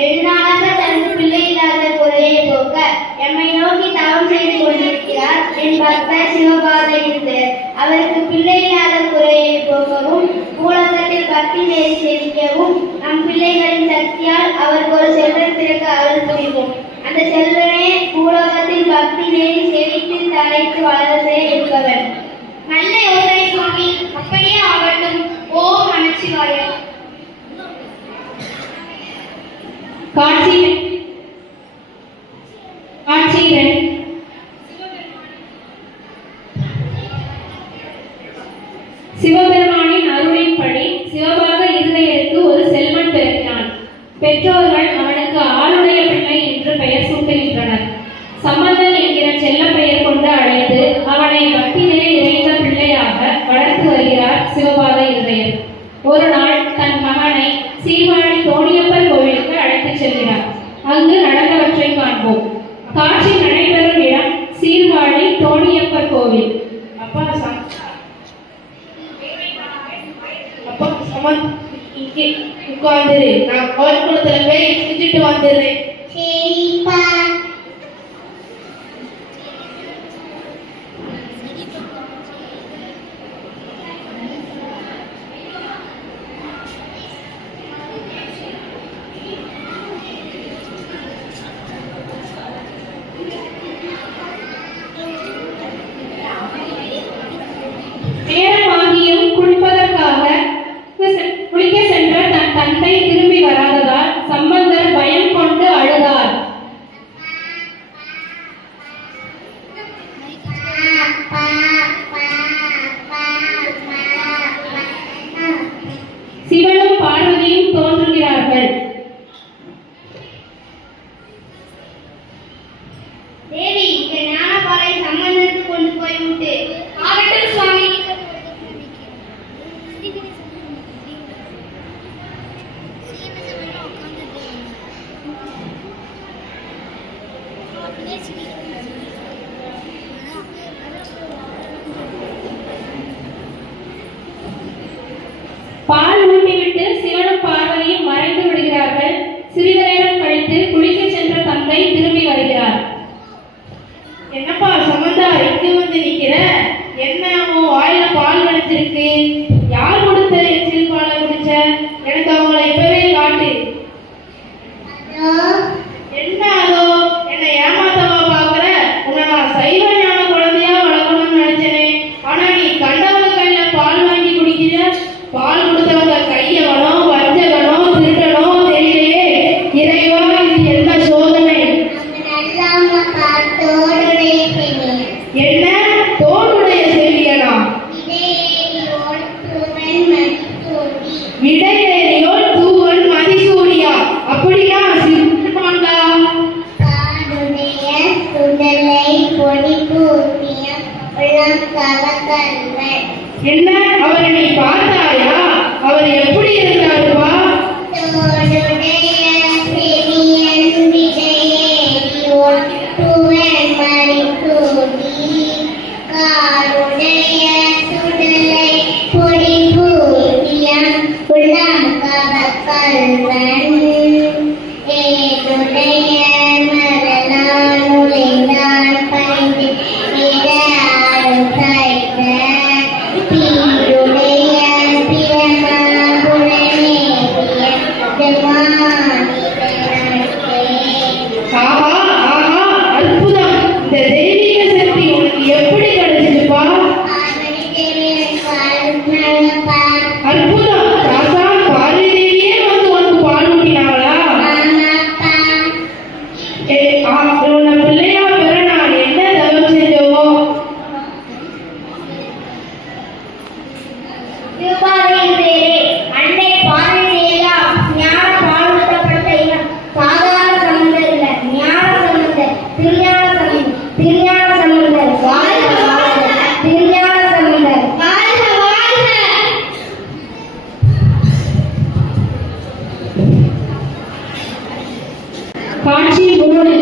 நெடுநாளாக தனது பிள்ளை இல்லாத குறையை போக்க எம்மை நோக்கி தவம் செய்து கொண்டிருக்கிறார் என் பக்தர் சிவபாத இருந்தர். அவருக்கு பிள்ளை இல்லாத குறையை போக்கவும் பூலோகத்தில் பக்தி நெறி செவிக்கவும் நம் பிள்ளைகளின் சக்தியால் அவருக்கு ஒரு செல்வன் பிறக்க அருள் புரிவோம். அந்த செல்வனே பூலோகத்தில் பக்தி நெறி செவித்து தலைத்து வளர இருப்பவன். நல்ல யோசனை சுவாமி, அப்படியே ஆகட்டும். ஓம் நமச்சிவாய. காட்சி சிவபெருமானின் அருளின்படி சிவபாத இருதயருக்கு ஒரு செல்வன் பிறக்கினான். பெற்றோர்கள் அவனுக்கு ஆளுடைய பிள்ளை என்று பெயர் சூட்டுகின்றனர். சம்பந்தன் என்கிற செல்ல பெயர் கொண்டு அழைத்து அவனை பக்தியிலே இறைந்த பிள்ளையாக வளர்த்து வருகிறார் சிவபாத இருதயர். ஒரு நாள் தன் மகனை சீர்காழி தோணியப்பர் கோவிலுக்கு அழைத்துச் செல்கிறார். அங்கு நடந்தவற்றை காண்போம். காட்சி நடைபெறும் இடம் சீர்காழி தோணியப்பர் கோவில். இங்கே உட்கார்ந்துரு, நான் கோயில் குளத்துல போய் குளிச்சுட்டு வந்துடுறேன். சரிப்பா. நேரமாகியும் குளிப்பதற்காக குளிக்க சென்ற தன் தந்தை திரும்பி வராததால் சம்பந்தர் பயம் கொண்டு அழுதார். சிவனும் பார்வதியும் தோன்றுகிறார்கள். தேவி, இந்த ஞானபாலை சம்பந்தத்துக்கு கொண்டு போய்விட்டு. ஆகட்டும் சுவாமி. பால் ஊட்டிவிட்டு சிவனும் பார்வதியும் மறைந்து விடுகிறார்கள். சிறிது நேரம் கழித்து குளிக்க சென்ற தந்தை திரும்பி வருகிறார். என்னப்பா சம்பந்தா, இங்க வந்து நிக்கிற? என்ன உன் வாயில பால் கிடைச்சிருக்கு? யார் கொடுத்த எச்சில் பாலை குடிச்ச? எனக்கு அவங்களை இப்பவே காட்டு. என்ன அதோ என்ன ஏமாத்தவா பாக்குற? உன்னை நான் சைவ ஞான குழந்தையா வளர்க்கணும்னு நினைச்சேனே. ஆனா நீ கண்டவங்க கையில பால் வாங்கி குடிக்கிற. பால் கொடுத்தவங்க கையவனோ வஞ்சகனோ திருடனோ தெரியலையே. இறைவா, இது என்ன சோதனை? என்ன தோளுடைய செவியனா? விடையேறியோல் தூவன் மதிசூரியா? அப்படியா சிறுமாண்டா? என்ன அவரை நீ பார்த்தாயா? அவர் எப்படி இருந்தாருப்பா? காட்சி 3.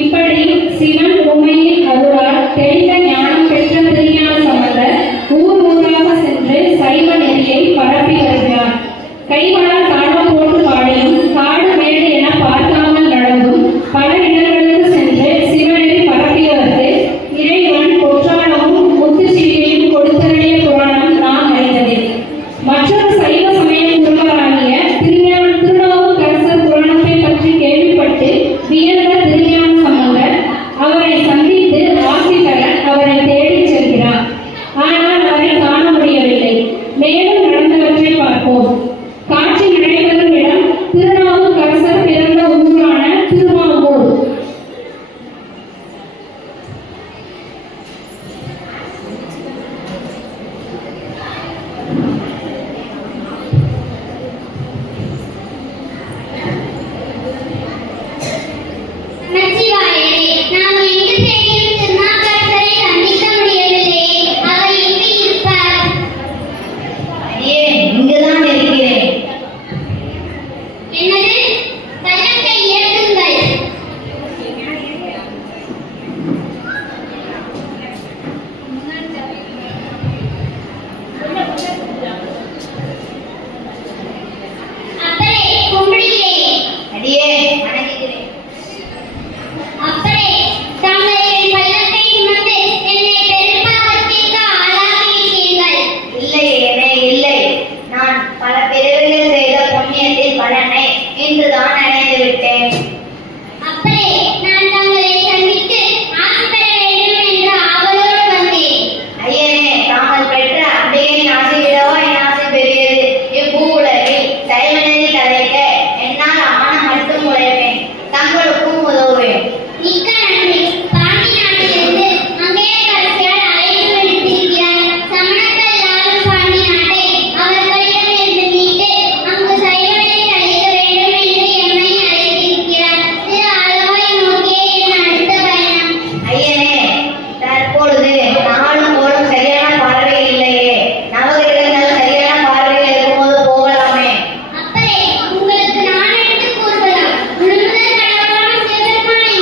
இப்படி சிவன் உண்மையில் அருளால் தெளிந்த ஞானம் பெற்ற திருஞான சம்பந்தர் ஊர் ஊராக சென்று சைவ நெறியை பரப்பி வருகிறார். கைவளால் தாழ்வு போட்டு பாடியும் காடு மேடு என திருநாவுக்கரசர் பிறந்த ஊரான திருவாவூர். நமச்சிவாயனே, நாம் எங்கு தேடியும் திருநாவுக்கரசரை சந்திக்க முடியவில்லை. அவர் எங்கு இருப்பார்? இங்குதான் இருக்கிறேன். என்னது? பல்லக்கை இயக்குங்கள். அப்பரே, கும்பிடுகிறேன். அடியே வணங்குகிறேன். அப்பரே, தாங்கள் என் பல்லக்கை சுமந்து என்னை பெரும்பாவத்திற்கு ஆளாக்கிவிட்டீர்கள். இல்லை, இல்லை. நான் பல பிறவிகள் செய்த புண்ணியத்தின் பலனை இன்றுதான் அடைந்து விட்டேன். அப்பரே, நான் தங்களை சந்தித்து ஆசி பெற வேண்டும் என்ற ஆவலோடு வந்தேன். ஐயனே, தாங்கள் பெற்ற அம்பிகையின் ஆசை விடவோ என் ஆசை பெரியது. இப்பூவுலகில் சைவநெறி தழைக்க என்னால் ஆன மட்டும் உழைப்பேன். தங்களுக்கும் உதவுவேன். மிக்க நன்றி. பாண்டி நாட்டிலிருந்து மங்கையர்க்கரசியார் அழைத்து விடுத்திருக்கிறார். சமணர்கள் ஆளும் பாண்டி நாட்டை அவர்களிடமிருந்து மீட்டு அங்கு சைவநெறி தழைக்க வேண்டும் என்று எம்மை அழைத்திருக்கிறார். திரு ஆலவாய் நோக்கியே என் அடுத்த பயணம். ஐயனே, தற்பொழுது நாளும் போலும் சரியான பார்வை இல்லையே. நவகிரகங்கள் சரியான பார்வையில் இருக்கும்போது போகலாமே. அப்பரே, உங்களுக்கு நான் எடுத்துக் கூறுவதா? முழுமுதற் கடவுளான சிவபெருமானை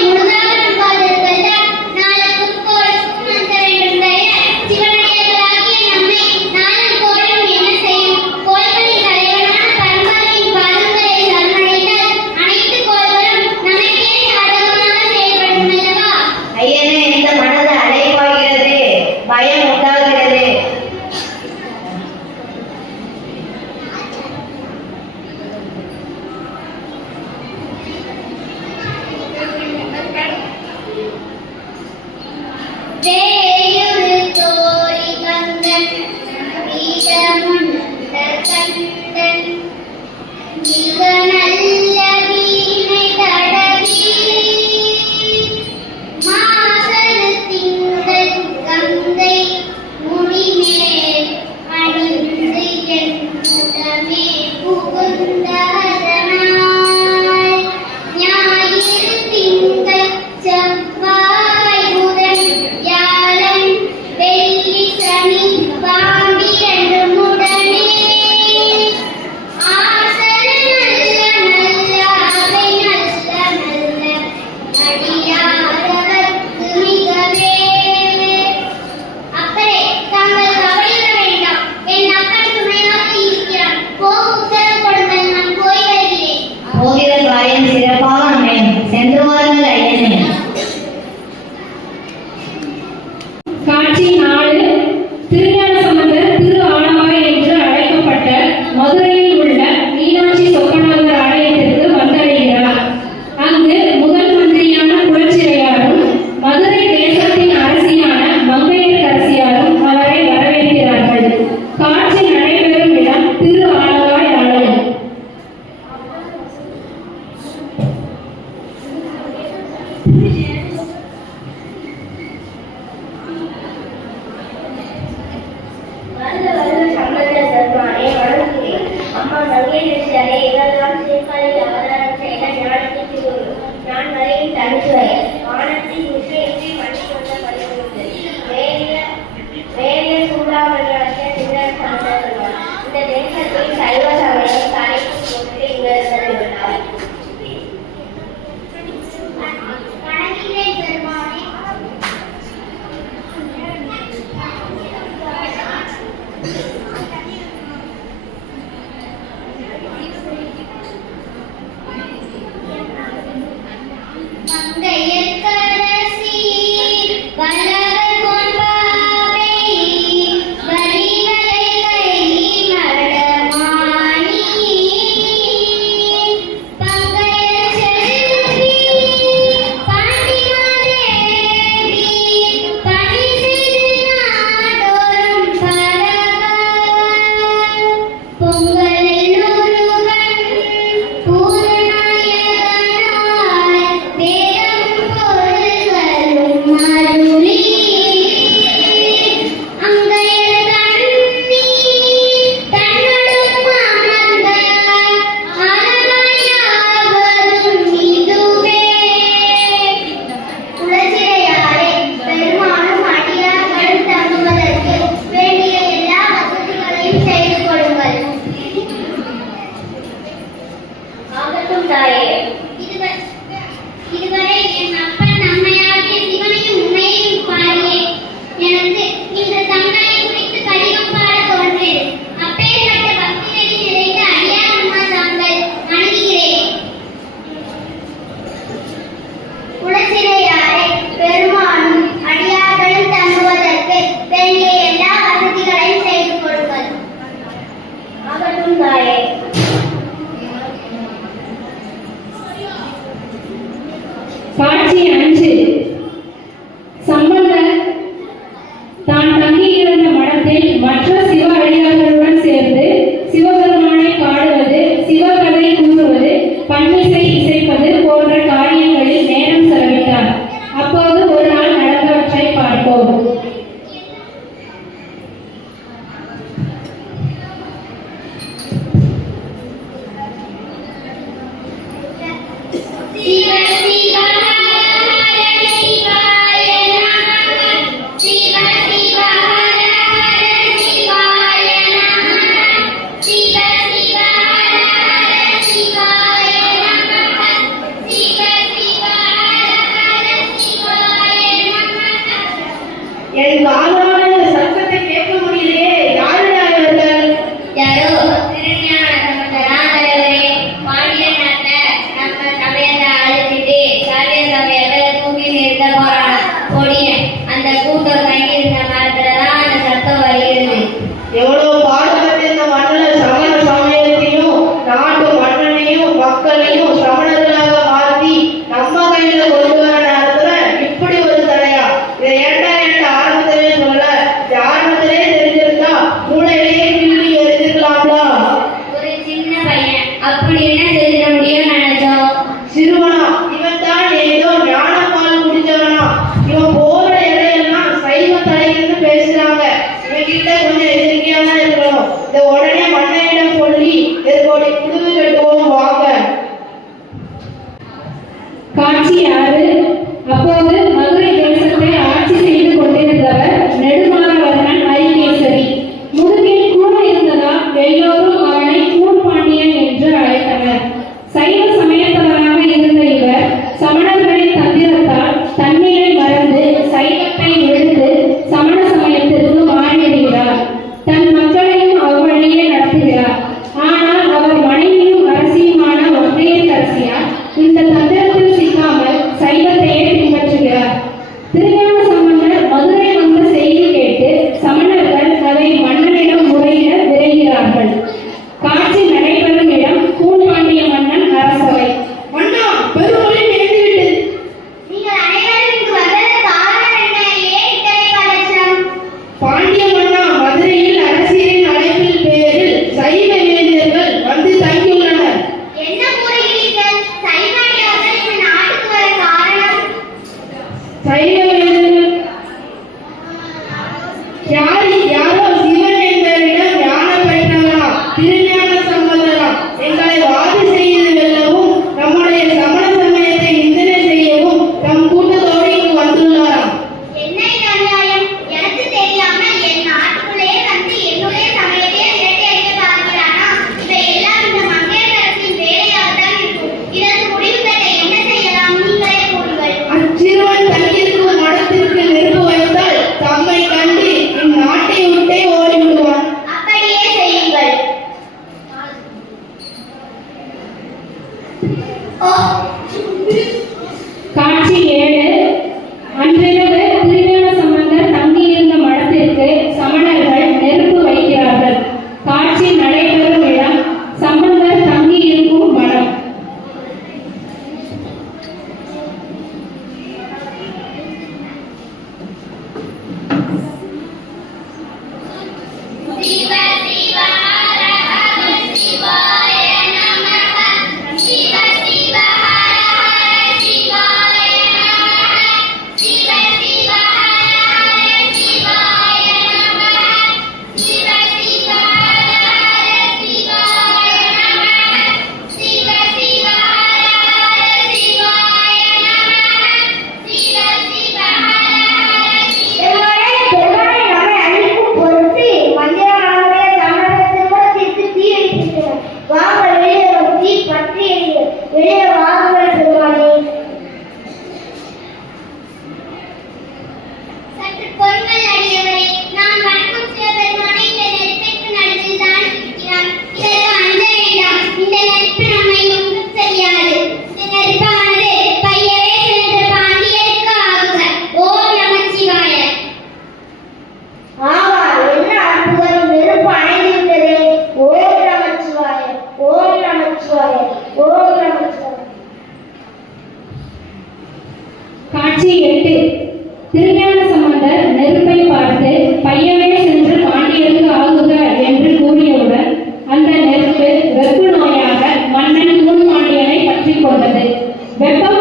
காரியங்களில் நேரம் செலவிட்டார். அப்போது ஒரு நாள் நடந்தவற்றை பார்ப்போம். என் காதான இந்த சத்தத்தை கேட்க முடியலையே. யாருடா இவர்கள்? யாரோ திருஞான சம்பந்தராமரவரே, பாண்டிய நாட்டை நம்ம சமயத்தை அழைச்சிட்டு சாரிய சமயத்தை தூக்கி நிறுத்த போறாங்க. கொடிய அந்த கூட்டம் தங்கியிருந்த மரத்துலதான் அந்த சத்தம் வருகிறது. எவ்வளவு பாடுபட்டு இந்த மண்ணில் சமண சமயத்தையும் நாட்டு மன்னனையும் மக்களையும் சமணர்களாக மாற்றி நம்ம கையில கொண்டு வர நேரத்துல இப்படி ஒரு தடையா? இதை ஏண்டா என்கிட்ட ஆரம்பத்திலே சொல்ல? ஆரம்பத்திலே தெரிஞ்சிருந்தா மூளையிலேயே கிள்ளி எரிஞ்சிருக்கலாம்ல. ஒரு சின்ன பையன் அப்படி என்ன தெரிஞ்சிட முடியும்னு நினைச்சோம். சிறுவனா இவன் தான் ஏதோ ஞானப்பால் குடிச்சவனா? இவன் போற இடையெல்லாம் சைவ தலைன்னு பேசுறாங்க. இவன்கிட்ட கொஞ்சம் எச்சரிக்கையா தான் இருக்கணும். இதை உடனே மன்னையிடம் சொல்லி இதோட குடுவு கட்டுவோம் வாங்க. காட்சி 6. அப்போது மதுரை தேசத்தை ஆட்சி செய்து கொண்டிருந்தவர் நெடுமாறவர்மன் அரிகேசரி. முதுகில் கூர் இருந்ததா எல்லோரும் அவனை கூர்பாண்டியன் என்று அழைத்தனர். சைவ சமயத்தவராக இருந்த இவர் சமணர்களின் தந்திரத்தால் தன்னிலை மறந்து சைவத்தை விழுந்து சமண சமயத்திற்கு மாறிவிடுகிறார். தன் மக்களையும் அவ்வழியே நடத்துகிறார். ஆனால் அவர் மனைவியும் அரசியுமான ஒன்றியரசியார் இந்த தந்திரத்தில் சிக்காமல் சைவத்தையே பின்பற்றுகிறார். திருஞான சம்பந்தர் மதுரை வந்த செய்தி கேட்டு சமணர்கள் அதை மன்னனிடம் முறையிட விரைகிறார்கள். காட்சி நடைபெறும் இடம் கூன்பாண்டிய மன்னன் அரசவை. மன்னா பெருமொழி நேர்ந்துவிட்டது. நீங்கள் அனைவரும் இங்கு வந்ததற்கு காரணம் என்ன? ஏன் இத்தனை பதற்றம்? பாண்டிய மன்னா, மதுரையில் அரசியலின் அழைப்பில் பேரில் சைவ வேதியர்கள் வந்து தங்கியுள்ளனர். என்ன கூறுகிறீர்கள்? சைவடியார்கள் இந்த நாட்டுக்கு வர காரணம்? சைவ வேதியர்கள் யாரோ சிவன் என்பவரிடம் ஞானம் பெற்றவராம் திருஞான சம்பந்தராம். எங்களை வாதி செய்து வெல்லவும் நம்முடைய சமண சமயத்தை நிந்தனை செய்யவும் தம் கூட்டத்தோடு இங்கு வந்துள்ளாராம். என்ன இது அநியாயம்? எனக்கு தெரியாமல் என் நாட்டுக்குள்ளே வந்து என்னுடைய சமயத்தை விரட்டி அடிக்க பார்க்கிறானா? இவையெல்லாம் இந்த மங்கையரசின் வேலையாகத்தான் இருக்கும். இதற்கு முடிவு கட்ட என்ன செய்யலாம்? நீங்களே கூறுங்கள். அச்சிறுவன் தங்கியிருக்கும் மடத்திற்கு நெருப்பு வைத்தால் தம்மை கண்டு இந்நாட்டை விட்டே ஓடிவிடுவான். அப்படியே செய்யுங்கள். காட்சி 7. அன்றிரவு திருஞான சம்பந்தர் தங்கியிருந்த மடத்திற்கு சமணர்கள் நெருப்பு வைக்கிறார்கள். காட்சி நடைபெறும் இடம் சம்பந்தர் தங்கியிருக்கும் மடம். சிவ சிவ ஹர ஹர சிவாய நமஹ. சிவ சிவ ஹர ஹர சிவாய நமஹ. சிவ சிவ ஹர ஹர சிவாய நமஹ. சிவ சிவ ஹர ஹர சிவாய நமஹ. சிவ சிவ ஹர ஹர சிவாய நமஹ. சிவ சிவ ஹர ஹர பெருமாளை நம்மை அழிக்கும் பொருட்டு மந்திரமானவரே சமணர்கள் திருமணத்திற்கு தீ வைத்திருக்கிறார். வாங்கள் வெளியே தீ பற்றி எறிகிறது. வெளியே வாங்குங்கள் பெருமாளே. சற்று பொறுங்கள் அடியவரே. நான் வணக்கம் சிவபெருமானை இந்த நெருப்பிற்கு நடுவில் தான் இருக்கிறான். இதற்கு அஞ்ச வேண்டாம். இந்த நெருப்பு நம்மை ஒன்றும் செய்யாது. இந்த நெருப்பானது பையவே சென்ற பாண்டியருக்கு ஆகுக. ஓம் நமச்சிவாய. ஆவா, என்ன அற்புதம்! நெருப்பு அணைந்து விட்டதே. ஓம் நமச்சிவாய, ஓம் நமச்சிவாய, ஓம் நமச்சிவாய. காட்சி 8. திருஞான சம்பந்தர் நெருப்பை பார்த்து பையவே சென்று பாண்டியருக்கு ஆகுக என்று கூறியவுடன் அந்த நெருப்பு வெப்பு நோயாக மன்னன் கூன்பாண்டியனை பற்றிக் கொண்டது. வெப்பம்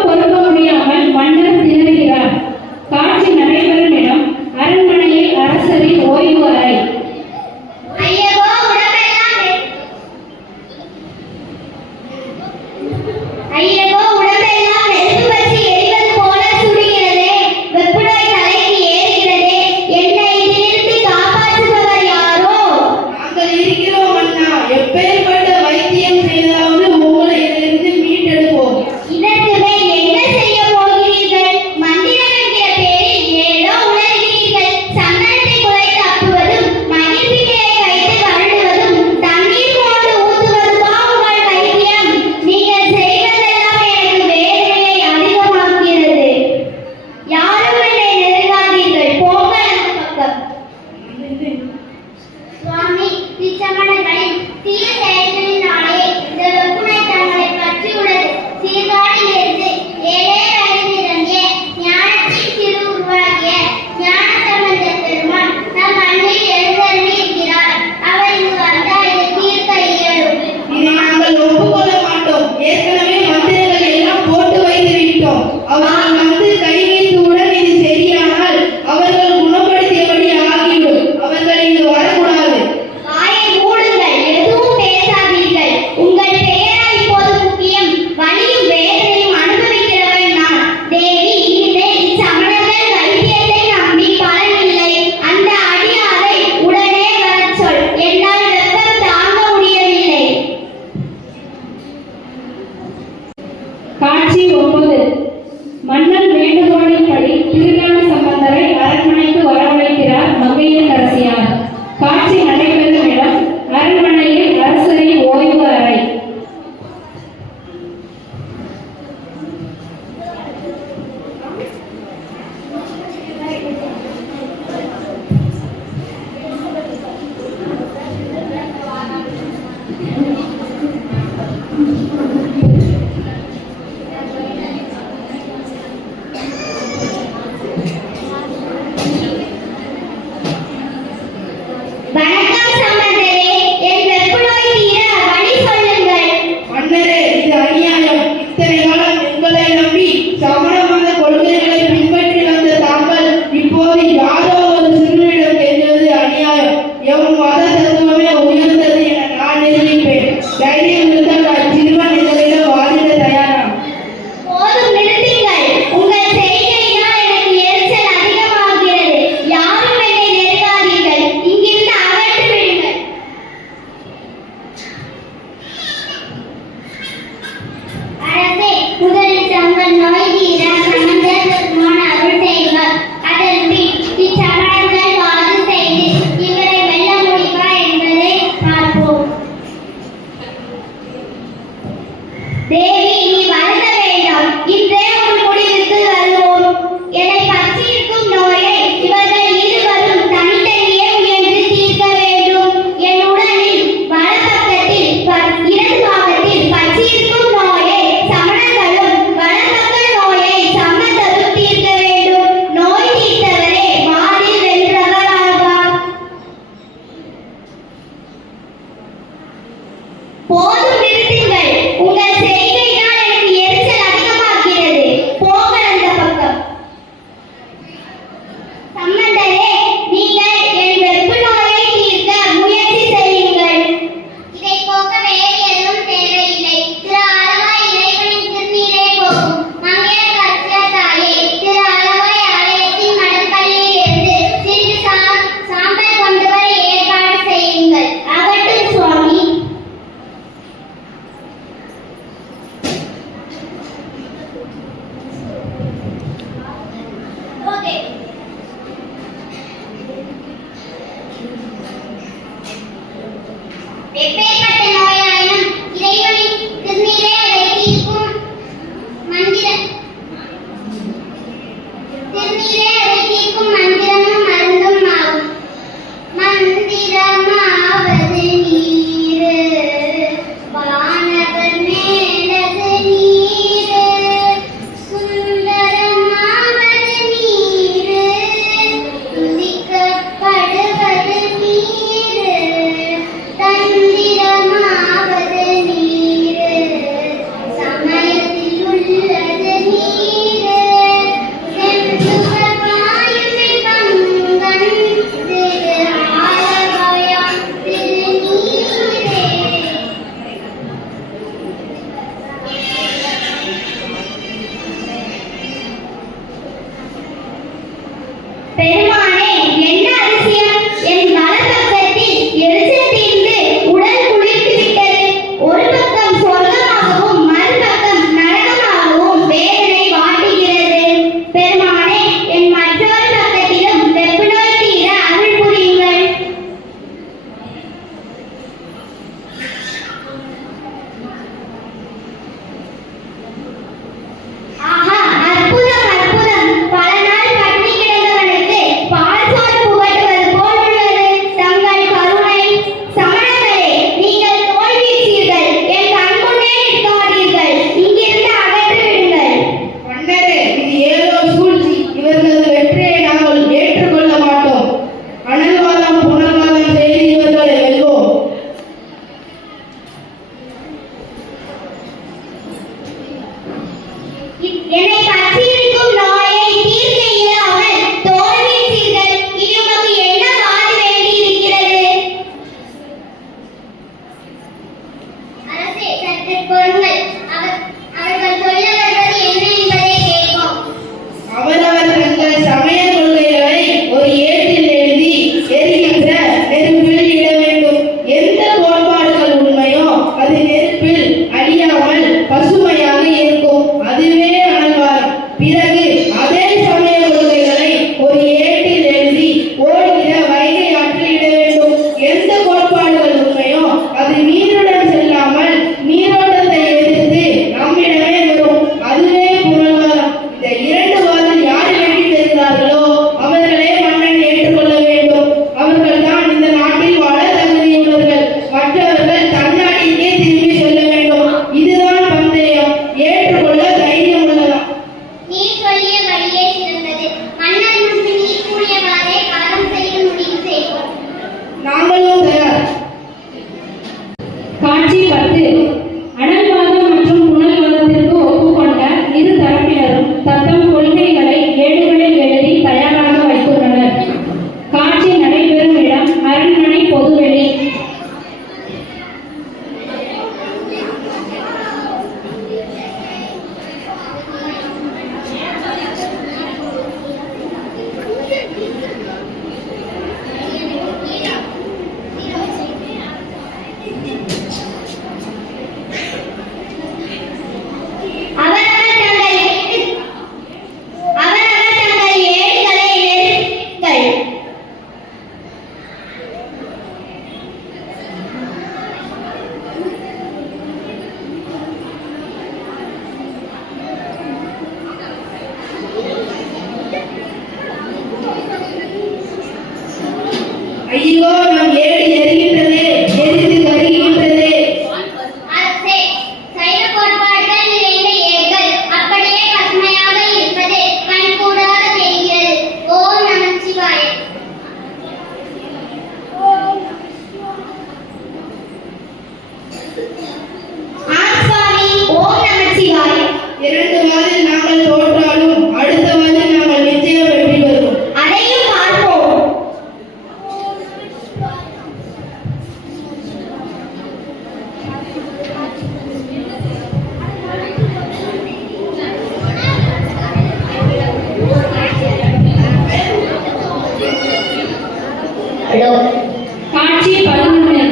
காட்சி 9. மன்னன் வேண்டுகோளின்படி திருஞான சம்பந்தரை அரண்மனைக்கு வரவழைக்கிறார் மங்கையர்க்கரசியார். காட்சி நடைபெறும் இடம் அரண்மனையில் அரசரின் ஓய்வு அறை. வணக்கம் சம்பந்தரே, என் வெப்புநோய் தீர வழி சொல்லுங்கள். மன்னரே, இது அநியாயம். இத்தனை காலம் எங்களை நம்பி சமண மத கொள்கைகளை பின்பற்றி வந்த தாங்கள் இப்போது யாரோ ஒரு சிறுவனிடம் கெஞ்சுவது அநியாயம். எம் மத தத்துவமே உயர்ந்தது என நான் நிரூபிப்பேன். தைரியம் இருந்தால் அச்சிறுவன் எங்களிடம் வாதிட தயாராம். போதும், நிறுத்துங்கள். உங்கள் செய்கையினால் எனக்கு எரிச்சல் அதிகமாகிறது. யாரும் என்னை நெருங்காதீர்கள். இங்கிருந்து அகன்று விடுங்கள். அரசே, முதலில் தங்கள் நோய் தீர சம்பந்தர் பெருமான் அருள் செய்வார். அதன் பின் இச்சமணர்கள் வாது செய்து இவரை வெல்ல முடியுமா என்பதை பார்ப்போம். தேவி, நீ வருந்த வேண்டாம். இன்றே ஒரு முடிவுக்கு வருவோம். என்னை பற்றியிருக்கும் நோயை இவர்கள் இருவரும் தனித்தனியே முயன்று தீர்க்க வேண்டும். என் உடலில் வலப்பக்கத்தில் இடது பாகத்தில் பற்றியிருக்கும் நோயை சமணர்களும் வலப்பக்க நோயை சம்பந்தரும் தீர்க்க வேண்டும். நோய் தீர்த்தவரே வாதில் வென்றவர் ஆவார். போதும், நிறுத்துங்கள். உங்கள் செய்கையினால் எனக்கு எரிச்சல் அதிகமாகிறது. போங்கள் அந்த பக்கம். சம்பந்தரே, நீங்கள் என் வெப்பு நோயை தீர்க்க முயற்சி செய்யுங்கள். இதை போக்க வேறு எதுவும் தேவையில்லை. திரு ஆலவாய் இறைவனின் திருநீரே போகும். மங்கையர்க்கரசியார் தாயே, திரு ஆலவாய் ஆலயத்தின் மடப்பள்ளியில் இருந்து சிறிது சாம்பல் கொண்டு வர ஏற்பாடு செய்யுங்கள். அகட்டும் சுவாமி. ஓகே. எப்பேற்பட்ட நோயாயினும் இறைவனின் திருநீரே அதை தீர்க்கும் மந்திரமும் மருந்தும் ஆகும். மந்திரமாவது நீரு, வானவர் மேலது நீரு. சுந்தரமாவது நீரு, துதிக்கப்படுவது நீரு. தந்திரமாவது நீரு, சமயத்தில் உள்ளது நீரு. செந்துகமாயுமை பங்கன் திரு ஆலவாயாம் திருநீரே. பெருமானே, என்ன அதிசயம்! என் வலப்பக்கத்தில் எரிச்சல் தீர்ந்து உடல் குளிர்ந்து விட்டது. ஒரு பக்கம் சொர்க்கமாகவும் மறுபக்கம் நரகமாகவும் வேதனை வாட்டுகிறது. பெருமானே, என் மற்றொரு பக்கத்திலும் வெப்பு நோய் தீர அருள் புரியுங்கள். ஆஹா, அற்புதம் அற்புதம்! பல நாள் பட்டினி கிடந்தவனுக்கு உள்ளோம். காட்சி 11.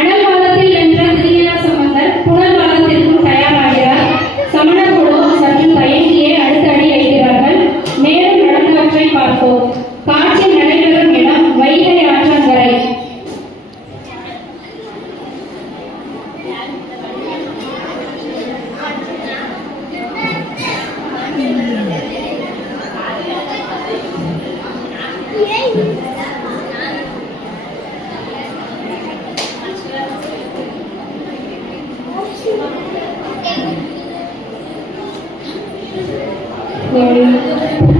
அனல் வாதத்தில் வென்ற திருஞான சம்பந்தர் புனல் வாதத்திற்கும் தயாராகிறார். சமணர் குழுவும் சற்று தயங்கியே அடுத்த அடி வைக்கிறார்கள். மேலும் நடந்தவற்றை பார்ப்போம். காட்சி நடைபெறும் இடம் வைகை ஆற்றங்கரை. Sorry.